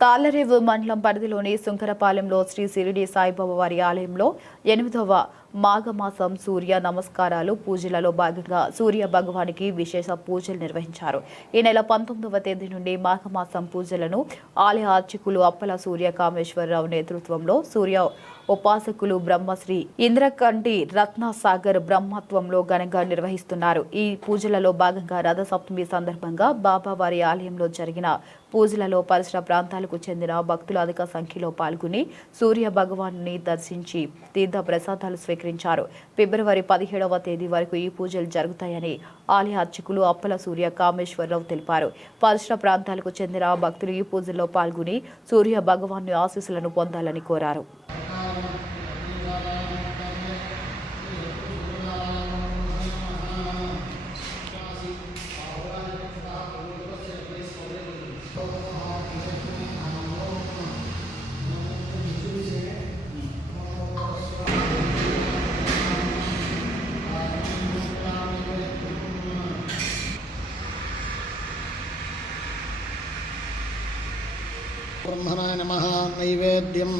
తాళ్ళరేవు మండలం పరిధిలోని శుంకరపాలెంలో శ్రీ సిరిడి సాయిబాబా వారి ఆలయంలో ఎనిమిదవ మాఘమాసం సూర్య నమస్కారాలు పూజలలో భాగంగా సూర్య భగవానికి విశేష పూజలు నిర్వహించారు. ఈ నెల పంతొమ్మిదవ తేదీ నుండి మాఘమాసం పూజలను ఆలయ అర్చకులు అప్పల సూర్య కామేశ్వరరావు నేతృత్వంలో సూర్య ఉపాసకులు బ్రహ్మశ్రీ ఇంద్రకంటి రత్నసాగర్ బ్రహ్మత్వంలో ఘనంగా నిర్వహిస్తున్నారు. ఈ పూజలలో భాగంగా రథసప్తమి సందర్భంగా బాబావారి ఆలయంలో జరిగిన పూజలలో పరిసర ప్రాంతాలకు చెందిన భక్తులు అధిక సంఖ్యలో పాల్గొని సూర్య భగవాను దర్శించి తీర్థ ప్రసాదాలు స్వీకరించారు ఫిబ్రవరి పదిహేడవ తేదీ వరకు ఈ పూజలు జరుగుతాయని ఆలయ అర్చకులు అప్పల సూర్య కామేశ్వరరావు తెలిపారు. పరిసర ప్రాంతాలకు చెందిన భక్తులు ఈ పూజల్లో పాల్గొని సూర్య భగవాను ఆశీస్సులను పొందాలని కోరారు. బ్రహ్మణాయ నమ నైవేద్యం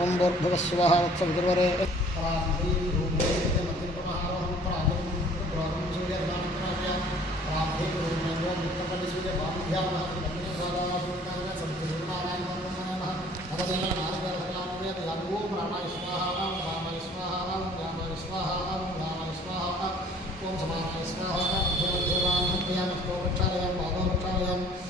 ఓం భూర్భువస్వ వత్సవిదుర్వరే ఓం సమానాయ స్వాహ దేవాన్ ప్రక్షాళయాం పాదోక్షాళయాం శుద్ధాత్మనీయం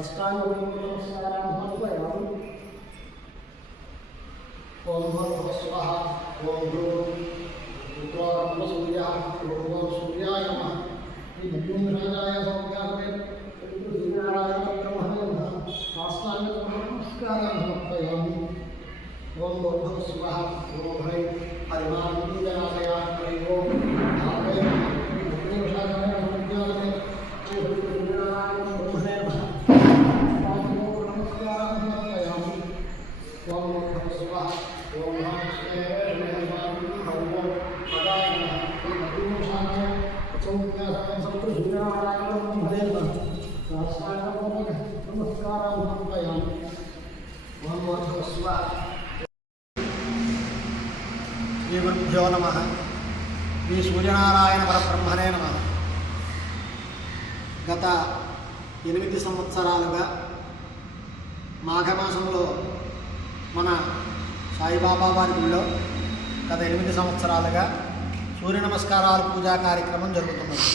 నమస్కారం ఓం భగవస్వ ఓం రుద్రూర్య ఓం సూర్యాయ నమ ఈ నవ్యూంద్రాయ సౌజ్ఞాపే సూర్యనారాయణ బ్రహ్మణే నమ సాష్టాంగ నమస్కారం సమర్పయామి ఓం భగవస్వ ఓం హై హరిమానందీజనాశయ శ్రీ గురుభ్యో నమ. శ్రీ సూర్యనారాయణ పరబ్రహ్మణే నమ. గత ఎనిమిది సంవత్సరాలుగా మాఘమాసంలో మన సాయిబాబా వారి గుడిలో గత ఎనిమిది సంవత్సరాలుగా సూర్య నమస్కారాలు పూజా కార్యక్రమం జరుగుతున్నది.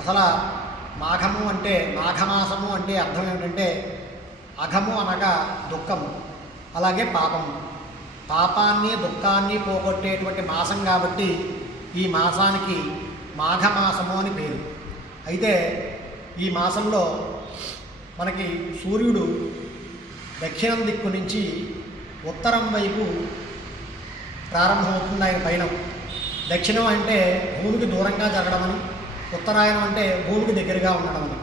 అసలు మాఘము అంటే మాఘమాసము అంటే అర్థం ఏమిటంటే అఘము అనగా దుఃఖము. అలాగే పాపం. పాపాన్ని దుఃఖాన్ని పోగొట్టేటువంటి మాసం కాబట్టి ఈ మాసానికి మాఘమాసము అని పేరు. అయితే ఈ మాసంలో మనకి సూర్యుడు దక్షిణం దిక్కు నుంచి ఉత్తరం వైపు ప్రారంభమవుతుంది ఆయన పైన దక్షిణం అంటే భూమికి దూరంగా జరగడమని ఉత్తరాయణం అంటే భూమికి దగ్గరగా ఉండడమని.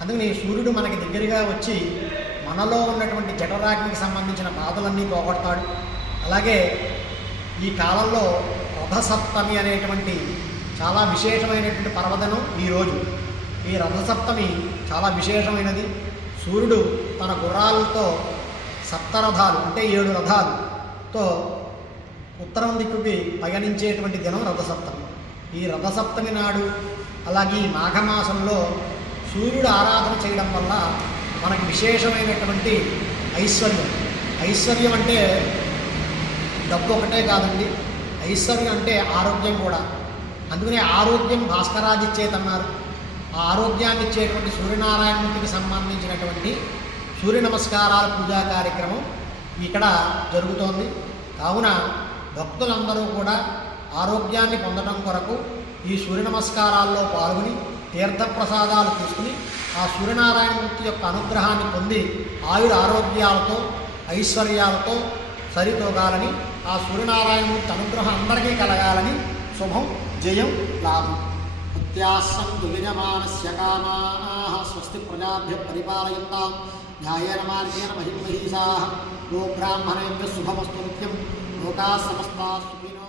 అందుకని సూర్యుడు మనకి దగ్గరగా వచ్చి మనలో ఉన్నటువంటి జఠరాగ్నికి సంబంధించిన బాధలన్నీ పోగొడతాడు. అలాగే ఈ కాలంలో రథసప్తమి అనేటువంటి చాలా విశేషమైనటువంటి పర్వదనం ఈరోజు ఈ రథసప్తమి చాలా విశేషమైనది. సూర్యుడు తన గుర్రాలతో సప్తరథాలు అంటే ఏడు రథాలతో ఉత్తరం దిక్కుకి పయనించేటువంటి దినం రథసప్తమి. ఈ రథసప్తమి నాడు అలాగే ఈ మాఘమాసంలో సూర్యుడు ఆరాధన చేయడం వల్ల మనకి విశేషమైనటువంటి ఐశ్వర్యం. ఐశ్వర్యం అంటే డబ్బు ఒకటే కాదండి. ఐశ్వర్యం అంటే ఆరోగ్యం కూడా. అందుకనే ఆరోగ్యం భాస్కరాదిచ్చేతన్నారు ఆ ఆరోగ్యాన్ని ఇచ్చేటువంటి సూర్యనారాయణమూర్తికి సంబంధించినటువంటి సూర్య నమస్కారాల పూజా కార్యక్రమం ఇక్కడ జరుగుతోంది. కావున భక్తులందరూ కూడా ఆరోగ్యాన్ని పొందడం కొరకు ఈ సూర్య నమస్కారాల్లో పాల్గొని తీర్థప్రసాదాలు తీసుకుని ఆ సూర్యనారాయణమూర్తి యొక్క అనుగ్రహాన్ని పొంది ఆయుర ఆరోగ్యాలతో ఐశ్వర్యాలతో సరితోగాలని ఆ సూర్యనారాయణమూర్తి అనుగ్రహం అందరికీ కలగాలని శుభం జయం లాభం. అత్యాసం దుర్యమానస్య కామాః స్వస్తి ప్రజాభ్య పరిపాలయంతా. న్యాయేన మార్గేణ మహిమహీషా గోబ్రాహ్మణేభ్య శుభమస్తు నిత్యం. లోకా సమస్తా సుఖినో